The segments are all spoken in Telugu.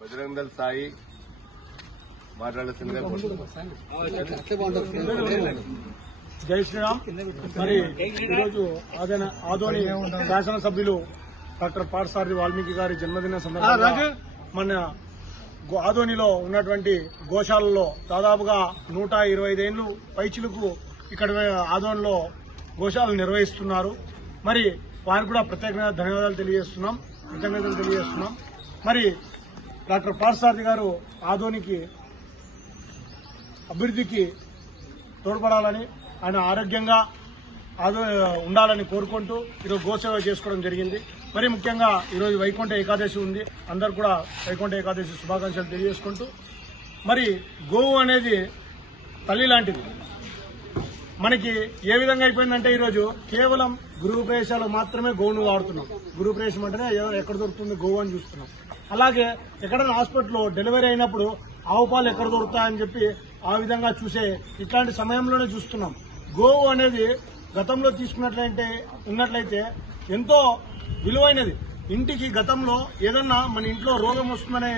బజరంగదళ్ సాయి మాట్లాడాల్సిందిగా జై శ్రీరామ్. మరి ఈరోజు ఆదోని శాసనసభ్యులు డాక్టర్ పార్థసారథి వాల్మీకి గారి జన్మదిన సందర్భంగా మన ఆదోనిలో ఉన్నటువంటి గోశాలలో దాదాపుగా 125 ఏళ్లు పైచిలకు ఇక్కడ ఆదోనిలో గోశాలను నిర్వహిస్తున్నారు. మరి వారికి కూడా ప్రత్యేకంగా ధన్యవాదాలు తెలియజేస్తున్నాం. మరి డాక్టర్ పార్థసారథి గారు ఆదోనికి అభివృద్ధికి తోడ్పడాలని, ఆయన ఆరోగ్యంగా ఉండాలని కోరుకుంటూ ఈరోజు గోసేవ చేసుకోవడం జరిగింది. మరి ముఖ్యంగా ఈరోజు వైకుంఠ ఏకాదశి ఉంది. అందరు కూడా వైకుంఠ ఏకాదశి శుభాకాంక్షలు తెలియజేసుకుంటూ, మరి గోవు అనేది తల్లి లాంటిది. మనకి ఏ విధంగా అయిపోయిందంటే ఈరోజు కేవలం గృహ ప్రవేశాలకు మాత్రమే గోవును వాడుతున్నాం. గృహ ప్రవేశం అంటేనే ఎక్కడ దొరుకుతుంది గోవు అని చూస్తున్నాం. అలాగే ఎక్కడైనా హాస్పిటల్లో డెలివరీ అయినప్పుడు ఆవు పాలు ఎక్కడ దొరుకుతాయని చెప్పి ఆ విధంగా చూసే ఇట్లాంటి సమయంలోనే చూస్తున్నాం. గోవు అనేది గతంలో ఉన్నట్లయితే ఎంతో విలువైనది. ఇంటికి గతంలో ఏదన్నా మన ఇంట్లో రోగం వస్తుందనే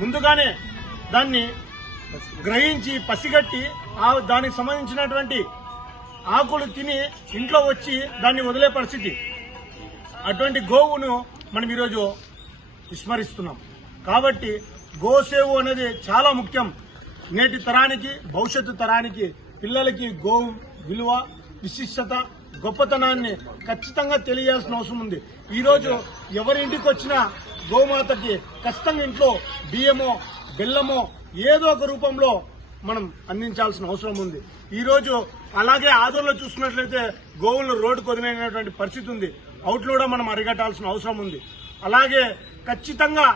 ముందుగానే దాన్ని గ్రహించి పసిగట్టి దానికి సంబంధించినటువంటి ఆకులు తిని ఇంట్లో వచ్చి దాన్ని వదిలే పరిస్థితి. అటువంటి గోవును మనం ఈరోజు విస్మరిస్తున్నాం. కాబట్టి గోసేవ అనేది చాలా ముఖ్యం. నేటి తరానికి, భవిష్యత్తు తరానికి, పిల్లలకి గోవు విలువ, విశిష్టత, గొప్పతనాన్ని ఖచ్చితంగా తెలియాల్సిన అవసరం ఉంది. ఈరోజు ఎవరింటికి వచ్చినా గోమాతకి ఖచ్చితంగా ఇంట్లో బియ్యమో బెల్లమో ఏదో ఒక రూపంలో మనం అందించాల్సిన అవసరం ఉంది. ఈరోజు అలాగే ఆదోళనలో చూసుకున్నట్లయితే గోవులు రోడ్డుకు వదిలేనటువంటి పరిస్థితి ఉంది. అవుట్లు కూడా మనం అరికట్టాల్సిన అవసరం ఉంది. అలాగే ఖచ్చితంగా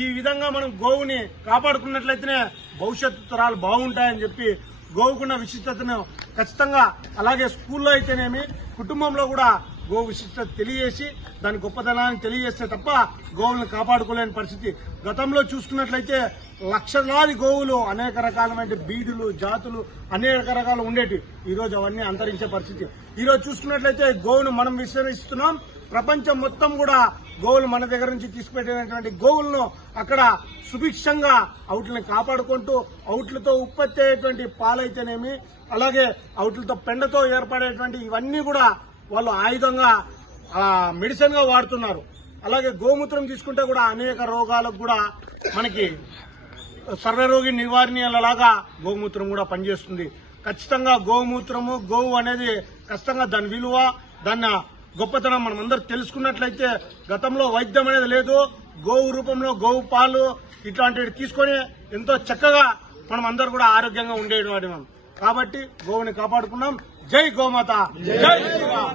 ఈ విధంగా మనం గోవుని కాపాడుకున్నట్లయితేనే భవిష్యత్తు తరాలు బాగుంటాయని చెప్పి గోవుకున్న విశిష్టతను ఖచ్చితంగా, అలాగే స్కూల్లో అయితేనేమి కుటుంబంలో కూడా గోవు విశిష్టత తెలియజేసి దాని గొప్పతనాన్ని తెలియజేస్తే తప్ప గోవులను కాపాడుకోలేని పరిస్థితి. గతంలో చూసుకున్నట్లయితే లక్షలాది గోవులు, అనేక రకాలైన బీడులు, జాతులు అనేక రకాలు ఉండేవి. ఈరోజు అవన్నీ అంతరించే పరిస్థితి. ఈరోజు చూసుకున్నట్లయితే గోవును మనం విస్తరిస్తున్నాం. ప్రపంచం మొత్తం కూడా గోవులు మన దగ్గర నుంచి తీసుకుపెట్టినటువంటి గోవులను అక్కడ సుభిక్షంగా అవుట్లను కాపాడుకుంటూ, అవుట్లతో ఉత్పత్తి అయ్యేటువంటి పాలైతేనేమి, అలాగే అవుట్లతో పెండతో ఏర్పడేటువంటి ఇవన్నీ కూడా వాళ్ళు ఆయుధంగా మెడిసిన్ గా వాడుతున్నారు. అలాగే గోమూత్రం తీసుకుంటే కూడా అనేక రోగాలకు కూడా మనకి సర్వరోగి నివారణలాగా గోమూత్రం కూడా పనిచేస్తుంది. ఖచ్చితంగా గోమూత్రము, గోవు అనేది ఖచ్చితంగా దాని విలువ, దాని గొప్పతనం మనం అందరూ తెలుసుకున్నట్లయితే గతంలో వైద్యం అనేది లేదు. గోవు రూపంలో గోవు పాలు ఇట్లాంటివి తీసుకొని ఎంతో చక్కగా మనం అందరూ కూడా ఆరోగ్యంగా ఉండేవాడి. కాబట్టి గోవుని కాపాడుకున్నాం. జై గోమాత, జై శ్రీరామ్.